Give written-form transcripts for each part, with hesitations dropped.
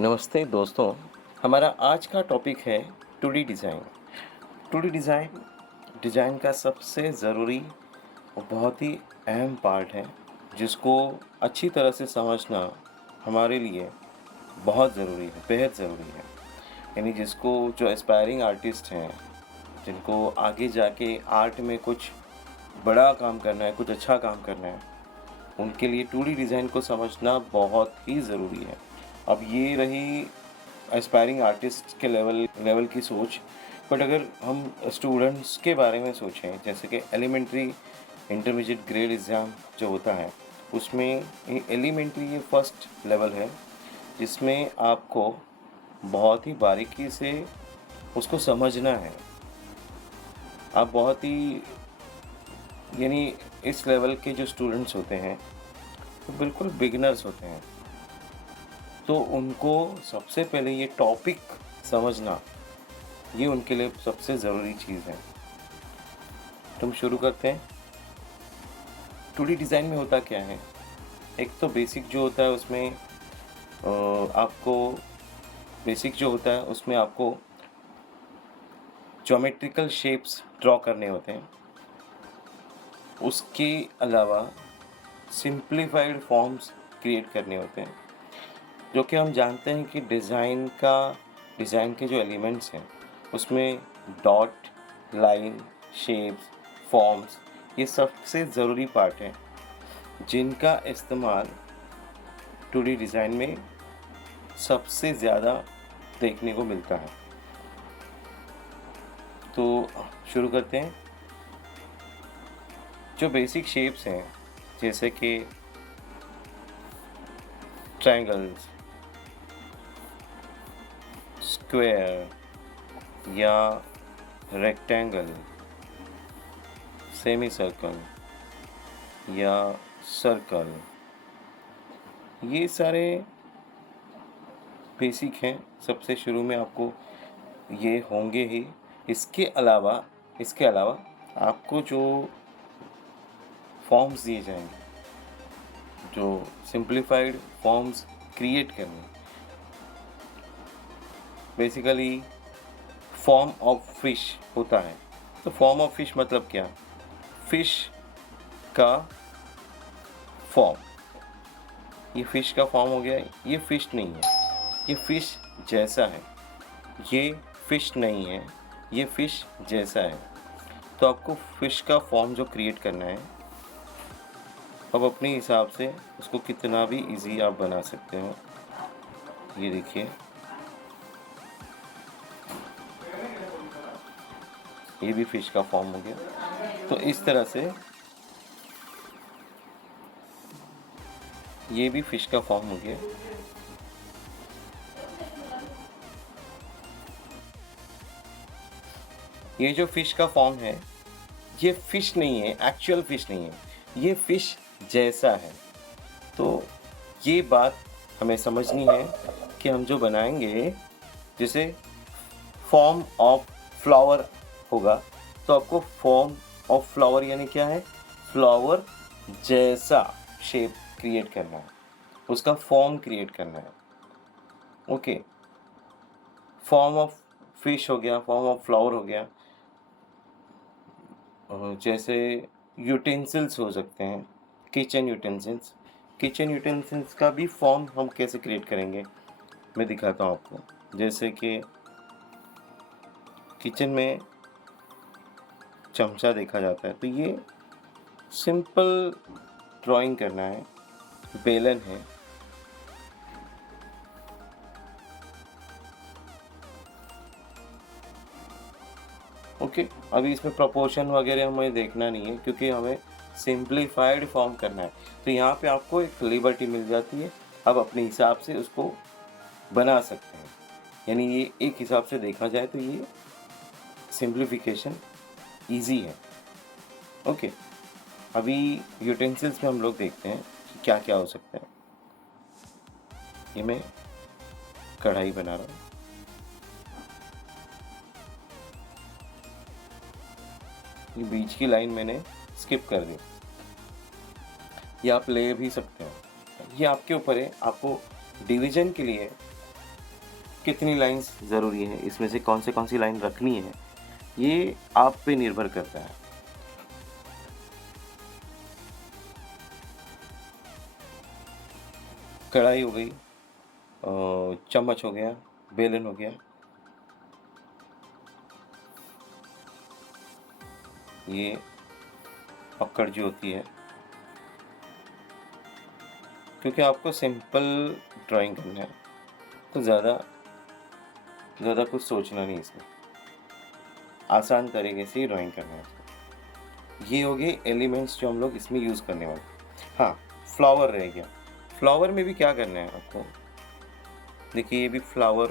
नमस्ते दोस्तों। हमारा आज का टॉपिक है two D design. Two D design design का सबसे ज़रूरी और बहुत ही अहम पार्ट है, जिसको अच्छी तरह से समझना हमारे लिए बहुत ज़रूरी है, बेहद ज़रूरी है। यानी जिसको जो एस्पायरिंग आर्टिस्ट हैं, जिनको आगे जाके आर्ट में कुछ बड़ा काम करना है, कुछ अच्छा काम करना है, उनके लिए टू डी डिज़ाइन को समझना बहुत ही ज़रूरी है। अब ये रही एस्पायरिंग आर्टिस्ट के लेवल लेवल की सोच। बट अगर हम स्टूडेंट्स के बारे में सोचें, जैसे कि एलिमेंट्री इंटरमीडिएट ग्रेड एग्ज़ाम जो होता है, उसमें एलिमेंट्री ये फर्स्ट लेवल है, जिसमें आपको बहुत ही बारीकी से उसको समझना है। आप बहुत ही यानी इस लेवल के जो स्टूडेंट्स होते हैं, वो बिल्कुल बिगिनर्स होते हैं, तो उनको सबसे पहले ये टॉपिक समझना, ये उनके लिए सबसे ज़रूरी चीज़ है। तुम शुरू करते हैं। टू डी डिज़ाइन में होता क्या है? एक तो बेसिक जो होता है उसमें आपको बेसिक जो होता है उसमें आपको ज्योमेट्रिकल शेप्स ड्रॉ करने होते हैं। उसके अलावा सिंप्लीफाइड फॉर्म्स क्रिएट करने होते हैं, जो कि हम जानते हैं कि डिज़ाइन के जो एलिमेंट्स हैं, उसमें डॉट, लाइन, शेप्स, फॉर्म्स, ये सबसे ज़रूरी पार्ट हैं, जिनका इस्तेमाल टू डी डिज़ाइन में सबसे ज़्यादा देखने को मिलता है। तो शुरू करते हैं। जो बेसिक शेप्स हैं, जैसे कि ट्रायंगल्स, स्क्वायर या रेक्टेंगल, सेमी सर्कल या सर्कल, ये सारे बेसिक हैं। सबसे शुरू में आपको ये होंगे ही। इसके अलावा आपको जो फॉर्म्स दिए जाएंगे, जो सिंप्लीफाइड फॉर्म्स क्रिएट करने, बेसिकली फॉर्म ऑफ फिश होता है। तो फॉर्म ऑफ फिश मतलब क्या? फिश का फॉर्म, ये फिश का फॉर्म हो गया। ये फिश नहीं है, ये फिश जैसा है। ये फिश नहीं है, ये फिश जैसा है। तो आपको फिश का फॉर्म जो क्रिएट करना है, अब अपने हिसाब से उसको कितना भी इजी आप बना सकते हो। ये देखिए, ये भी फिश का फॉर्म हो गया। तो इस तरह से ये भी फिश का फॉर्म हो गया। ये जो फिश का फॉर्म है, ये फिश नहीं है, एक्चुअल फिश नहीं है, ये फिश जैसा है। तो ये बात हमें समझनी है कि हम जो बनाएंगे, जैसे फॉर्म ऑफ फ्लावर होगा, तो आपको फॉर्म ऑफ फ्लावर यानी क्या है? फ्लावर जैसा शेप क्रिएट करना है, उसका फॉर्म क्रिएट करना है। ओके, फॉर्म ऑफ फिश हो गया, फॉर्म ऑफ फ्लावर हो गया। जैसे यूटेंसिल्स हो सकते हैं, किचन यूटेंसिल्स। किचन यूटेंसिल्स का भी फॉर्म हम कैसे क्रिएट करेंगे, मैं दिखाता हूँ आपको। जैसे कि किचन में चमचा देखा जाता है, तो ये सिंपल ड्राइंग करना है। बेलन है, ओके। अभी इसमें प्रोपोर्शन वगैरह हमें देखना नहीं है, क्योंकि हमें सिंप्लीफाइड फॉर्म करना है। तो यहाँ पे आपको एक लिबर्टी मिल जाती है, आप अपने हिसाब से उसको बना सकते हैं। यानी ये एक हिसाब से देखा जाए तो ये सिंप्लीफिकेशन ईजी है। ओके, अभी यूटेंसिल्स में हम लोग देखते हैं कि क्या क्या हो सकता है। ये मैं कढ़ाई बना रहा हूँ। ये बीच की लाइन मैंने स्किप कर दी, ये आप ले भी सकते हो, ये आपके ऊपर है। आपको डिवीजन के लिए कितनी लाइन्स ज़रूरी है, इसमें से कौन सी लाइन रखनी है, ये आप पे निर्भर करता है। कढ़ाई हो गई, चम्मच हो गया, बेलन हो गया, ये पकड़ जो होती है, क्योंकि आपको सिंपल ड्राइंग करना है तो ज़्यादा कुछ सोचना नहीं इसमें, आसान तरीके से ही ड्राइंग करना है इसको। ये हो गए एलिमेंट्स जो हम लोग इसमें यूज़ करने वाले। हाँ, फ्लावर रह गया। फ्लावर में भी क्या करना है आपको, देखिए ये भी फ्लावर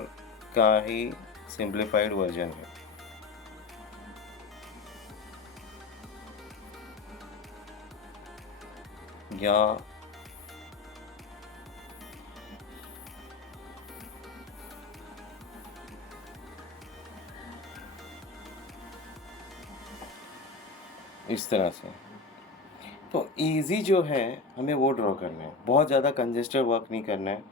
का ही सिंप्लीफाइड वर्जन है। या इस तरह से, तो इजी जो है हमें वो ड्रॉ करना है, बहुत ज़्यादा कंजेस्टेड वर्क नहीं करना है।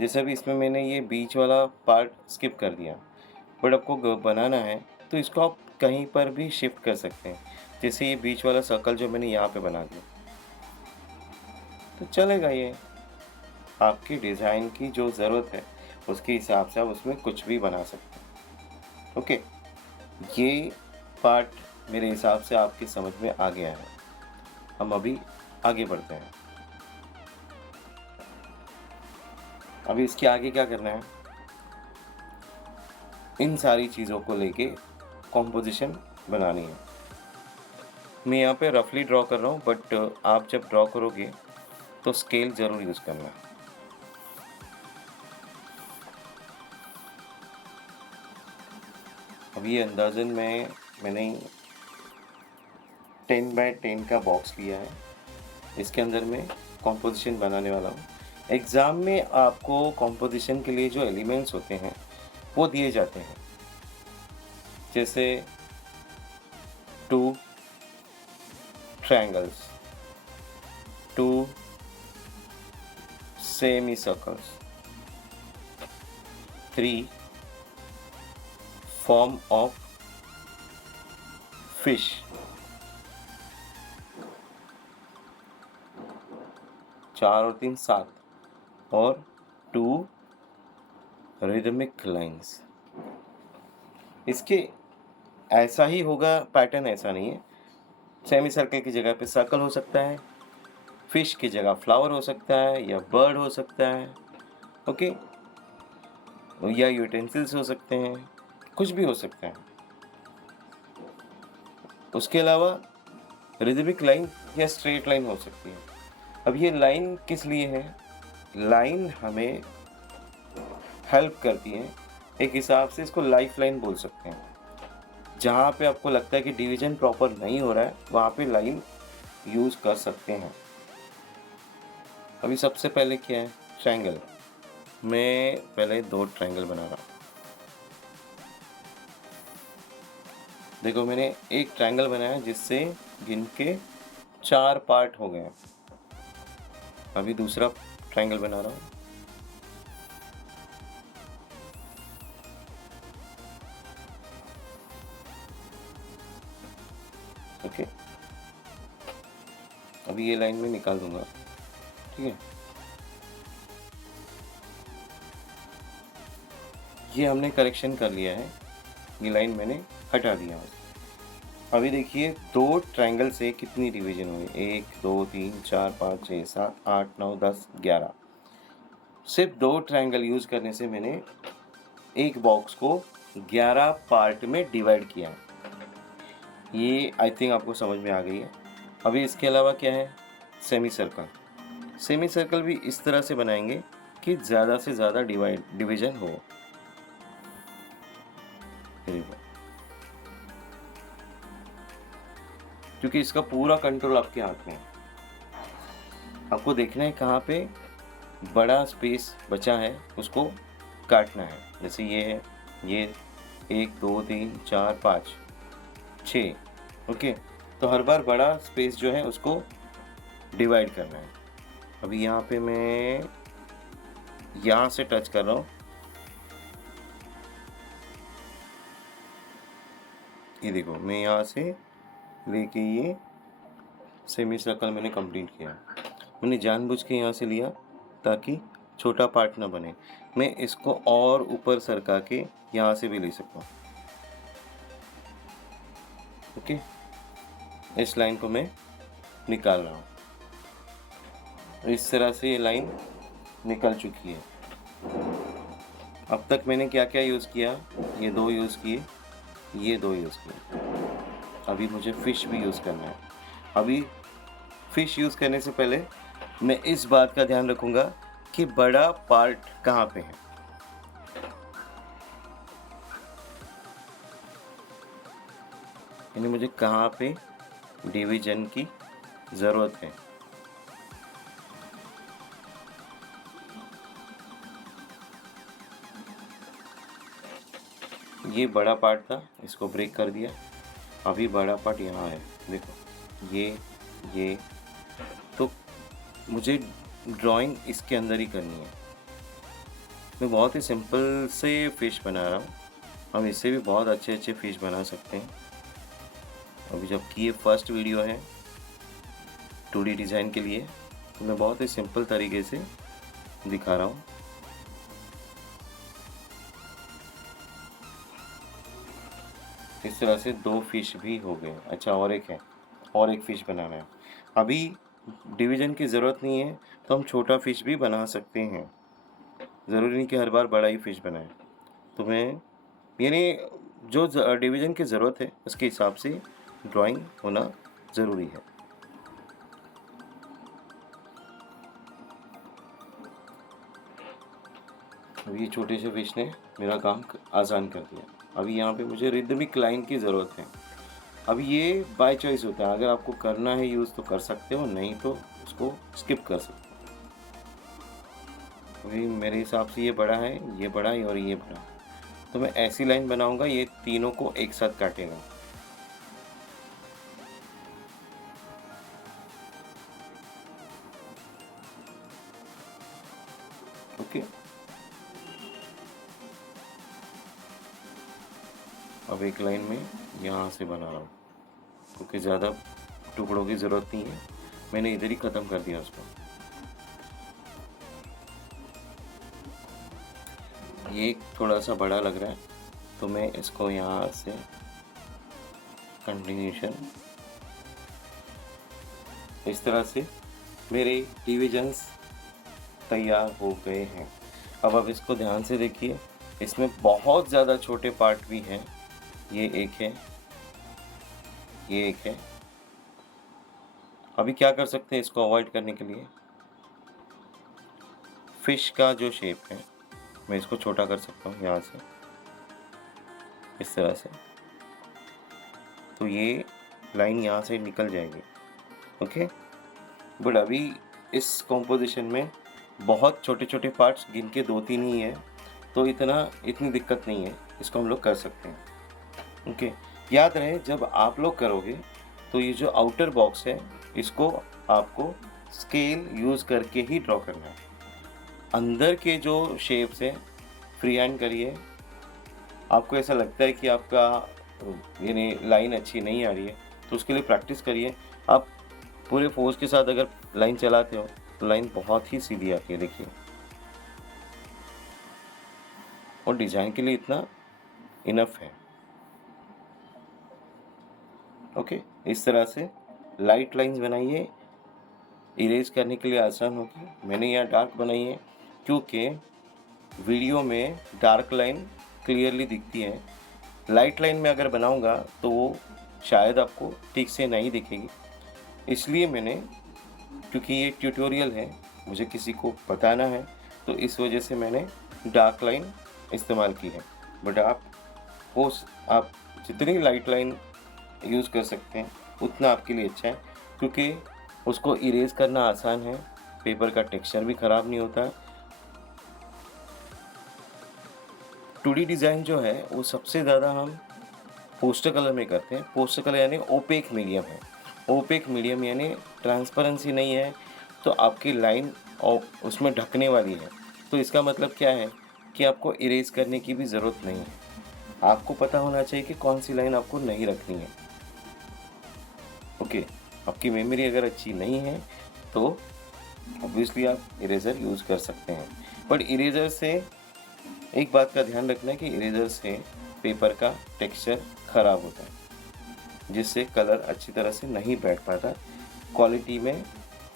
जैसे अभी इसमें मैंने ये बीच वाला पार्ट स्किप कर दिया, बट आपको बनाना है तो इसको आप कहीं पर भी शिफ्ट कर सकते हैं। जैसे ये बीच वाला सर्कल जो मैंने यहाँ पे बना दिया तो चलेगा, ये आपकी डिज़ाइन की जो ज़रूरत है उसके हिसाब से आप उसमें कुछ भी बना सकते हैं। ओके, ये पार्ट मेरे हिसाब से आपकी समझ में आ गया है। हम अभी आगे बढ़ते हैं। अभी इसके आगे क्या करना है, इन सारी चीज़ों को लेके कॉम्पोजिशन बनानी है। मैं यहाँ पे रफली ड्रॉ कर रहा हूँ, बट आप जब ड्रॉ करोगे तो स्केल ज़रूर यूज़ करना है। अभी ये अंदाज़न मैंने 10 बाय 10 का बॉक्स लिया है, इसके अंदर मैं कॉम्पोजिशन बनाने वाला हूँ। एग्ज़ाम में आपको कॉम्पोजिशन के लिए जो एलिमेंट्स होते हैं वो दिए जाते हैं, जैसे 2 triangles, 2 semicircles, 3 form of fish, 4 और 3 7, और 2 rhythmic lines। इसके ऐसा ही होगा पैटर्न, ऐसा नहीं है। सेमी सर्कल की जगह पे सर्कल हो सकता है, फिश की जगह फ्लावर हो सकता है, या बर्ड हो सकता है, ओके, या यूटेंसिल्स हो सकते हैं, कुछ भी हो सकता है। उसके अलावा रिदमिक लाइन या स्ट्रेट लाइन हो सकती है। अब ये लाइन किस लिए है, लाइन हमें हेल्प करती है, एक हिसाब से इसको लाइफ लाइन बोल सकते हैं। जहाँ पे आपको लगता है कि डिवीजन प्रॉपर नहीं हो रहा है वहाँ पे लाइन यूज़ कर सकते हैं। अभी सबसे पहले क्या है, ट्रायंगल। मैं पहले 2 ट्रायंगल बना रहा हूँ। देखो मैंने एक ट्रायंगल बनाया जिससे गिन के 4 पार्ट हो गए। अभी दूसरा ट्रायंगल बना रहा हूँ। ओके, अभी ये लाइन में निकाल दूंगा, ठीक है। ये हमने करेक्शन कर लिया है, ये लाइन मैंने हटा दिया है। अभी देखिए 2 ट्रायंगल से कितनी डिवीजन हुई, 1 2 3 4 5 6 7 8 9 10 11। सिर्फ 2 ट्रायंगल यूज़ करने से मैंने एक बॉक्स को 11 पार्ट में डिवाइड किया। ये आई थिंक आपको समझ में आ गई है। अभी इसके अलावा क्या है, सेमी सर्कल। सेमी सर्कल भी इस तरह से बनाएंगे कि ज़्यादा से ज़्यादा डिवीजन हो। क्योंकि इसका पूरा कंट्रोल आपके हाथ में है। आपको देखना है कहाँ पे बड़ा स्पेस बचा है, उसको काटना है। जैसे ये है, ये 1 2 3 4 5 6, ओके। तो हर बार बड़ा स्पेस जो है उसको डिवाइड करना है। अभी यहाँ पे मैं यहाँ से टच कर रहा हूँ, ये देखो, मैं यहाँ से लेके ये सेमी सर्कल मैंने कंप्लीट किया। मैंने जानबूझ के यहाँ से लिया ताकि छोटा पार्ट ना बने। मैं इसको और ऊपर सरका के यहाँ से भी ले सकता हूँ। ओके, इस लाइन को मैं निकाल रहा हूँ। इस तरह से ये लाइन निकल चुकी है। अब तक मैंने क्या क्या यूज़ किया? ये दो यूज़ किए, ये दो यूज़ किए। अभी मुझे फ़िश भी यूज़ करना है। अभी फ़िश यूज़ करने से पहले मैं इस बात का ध्यान रखूँगा कि बड़ा पार्ट कहाँ पे है। यानी मुझे कहाँ पे डिवीज़न की ज़रूरत है। ये बड़ा पार्ट था, इसको ब्रेक कर दिया। अभी बड़ा पार्ट यहाँ है, देखो ये तो मुझे ड्राइंग इसके अंदर ही करनी है। मैं बहुत ही सिंपल से फ़िश बना रहा हूँ। हम इससे भी बहुत अच्छे अच्छे फ़िश बना सकते हैं। अभी जबकि ये फर्स्ट वीडियो है 2D डिज़ाइन के लिए, तो मैं बहुत ही सिंपल तरीके से दिखा रहा हूँ। इस तरह से दो फ़िश भी हो गए। अच्छा, और एक है, और एक फ़िश बनाना है। अभी डिवीज़न की ज़रूरत नहीं है, तो हम छोटा फ़िश भी बना सकते हैं। ज़रूरी नहीं कि हर बार बड़ा ही फ़िश बनाएं। तो मैं यानी जो डिवीज़न की ज़रूरत है उसके हिसाब से ड्राइंग होना ज़रूरी है। अब ये छोटे से फ़िश ने मेरा काम आसान कर दिया। अभी यहाँ पे मुझे रिदमिक लाइन की ज़रूरत है। अब ये बाय चॉइस होता है, अगर आपको करना है यूज़ तो कर सकते हो, नहीं तो उसको स्किप कर सकते हो। अभी मेरे हिसाब से ये बड़ा है, ये बड़ा है और ये बड़ा, तो मैं ऐसी लाइन बनाऊंगा ये तीनों को एक साथ काटेगा। ओके, अब एक लाइन में यहाँ से बना रहा हूँ क्योंकि ज़्यादा टुकड़ों की ज़रूरत नहीं है, मैंने इधर ही ख़त्म कर दिया उसको। ये थोड़ा सा बड़ा लग रहा है तो मैं इसको यहाँ से कंटिन्यूशन, इस तरह से मेरे डिविजन्स तैयार हो गए हैं। अब इसको ध्यान से देखिए, इसमें बहुत ज़्यादा छोटे पार्ट भी हैं। ये एक है, ये एक है। अभी क्या कर सकते हैं इसको अवॉइड करने के लिए? फिश का जो शेप है मैं इसको छोटा कर सकता हूँ यहाँ से, इस तरह से, तो ये लाइन यहाँ से निकल जाएगी। ओके, बट अभी इस कॉम्पोजिशन में बहुत छोटे छोटे पार्ट्स, गिन के 2-3 ही है, तो इतनी दिक्कत नहीं है, इसको हम लोग कर सकते हैं। ओके, याद रहे जब आप लोग करोगे तो ये जो आउटर बॉक्स है इसको आपको स्केल यूज़ करके ही ड्रॉ करना है। अंदर के जो शेप्स हैं फ्री हैंड करिए। आपको ऐसा लगता है कि आपका यानी लाइन अच्छी नहीं आ रही है तो उसके लिए प्रैक्टिस करिए। आप पूरे फोर्स के साथ अगर लाइन चलाते हो तो लाइन बहुत ही सीधी आती है, देखिए। और डिज़ाइन के लिए इतना इनफ है। ओके, इस तरह से लाइट लाइंस बनाइए, इरेज करने के लिए आसान होगी। मैंने यहाँ डार्क बनाई है क्योंकि वीडियो में डार्क लाइन क्लियरली दिखती है। लाइट लाइन में अगर बनाऊंगा तो वो शायद आपको ठीक से नहीं दिखेगी, इसलिए मैंने, क्योंकि ये ट्यूटोरियल है, मुझे किसी को बताना है, तो इस वजह से मैंने डार्क लाइन इस्तेमाल की है। बट आप जितनी लाइट लाइन यूज़ कर सकते हैं उतना आपके लिए अच्छा है, क्योंकि उसको इरेज करना आसान है, पेपर का टेक्सचर भी ख़राब नहीं होता। 2D डिज़ाइन जो है वो सबसे ज़्यादा हम पोस्टर कलर में करते हैं। पोस्टर कलर यानी ओपेक मीडियम है। ओपेक मीडियम यानी ट्रांसपेरेंसी नहीं है, तो आपकी लाइन और उसमें ढकने वाली है। तो इसका मतलब क्या है कि आपको इरेज करने की भी ज़रूरत नहीं है। आपको पता होना चाहिए कि कौन सी लाइन आपको नहीं रखनी है। ओके, आपकी मेमोरी अगर अच्छी नहीं है तो ऑब्वियसली आप इरेज़र यूज़ कर सकते हैं। बट इरेज़र से एक बात का ध्यान रखना है कि इरेज़र से पेपर का टेक्सचर ख़राब होता है, जिससे कलर अच्छी तरह से नहीं बैठ पाता, क्वालिटी में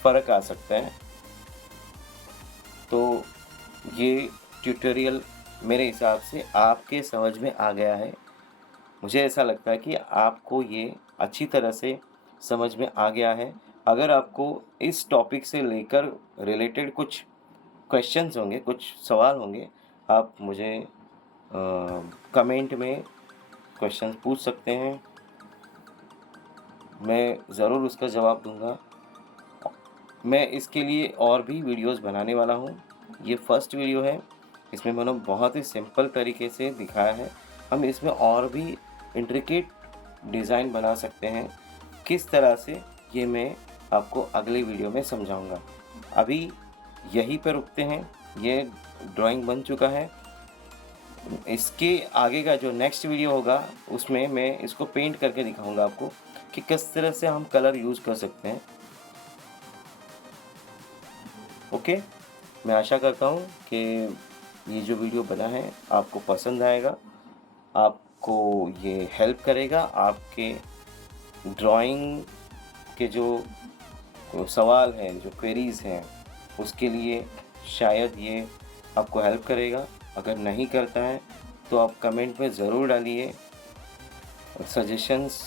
फ़र्क आ सकता है। तो ये ट्यूटोरियल मेरे हिसाब से आपके समझ में आ गया है। मुझे ऐसा लगता है कि आपको ये अच्छी तरह से समझ में आ गया है। अगर आपको इस टॉपिक से लेकर रिलेटेड कुछ क्वेश्चंस होंगे, कुछ सवाल होंगे, आप मुझे कमेंट में क्वेश्चंस पूछ सकते हैं। मैं ज़रूर उसका जवाब दूँगा। मैं इसके लिए और भी वीडियोस बनाने वाला हूँ। ये फर्स्ट वीडियो है, इसमें मैंने बहुत ही सिंपल तरीके से दिखाया है। हम इसमें और भी इंट्रिकेट डिज़ाइन बना सकते हैं। किस तरह से, ये मैं आपको अगले वीडियो में समझाऊँगा। अभी यहीं पे रुकते हैं। ये ड्राइंग बन चुका है। इसके आगे का जो नेक्स्ट वीडियो होगा, उसमें मैं इसको पेंट करके दिखाऊँगा आपको कि किस तरह से हम कलर यूज़ कर सकते हैं। ओके, मैं आशा करता हूँ कि ये जो वीडियो बना है आपको पसंद आएगा, आपको ये हेल्प करेगा, आपके ड्राइंग के जो सवाल हैं, जो क्वेरीज़ हैं, उसके लिए शायद ये आपको हेल्प करेगा। अगर नहीं करता है तो आप कमेंट में ज़रूर डालिए, सजेशंस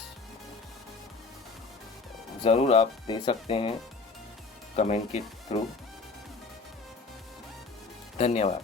ज़रूर आप दे सकते हैं कमेंट के थ्रू। धन्यवाद।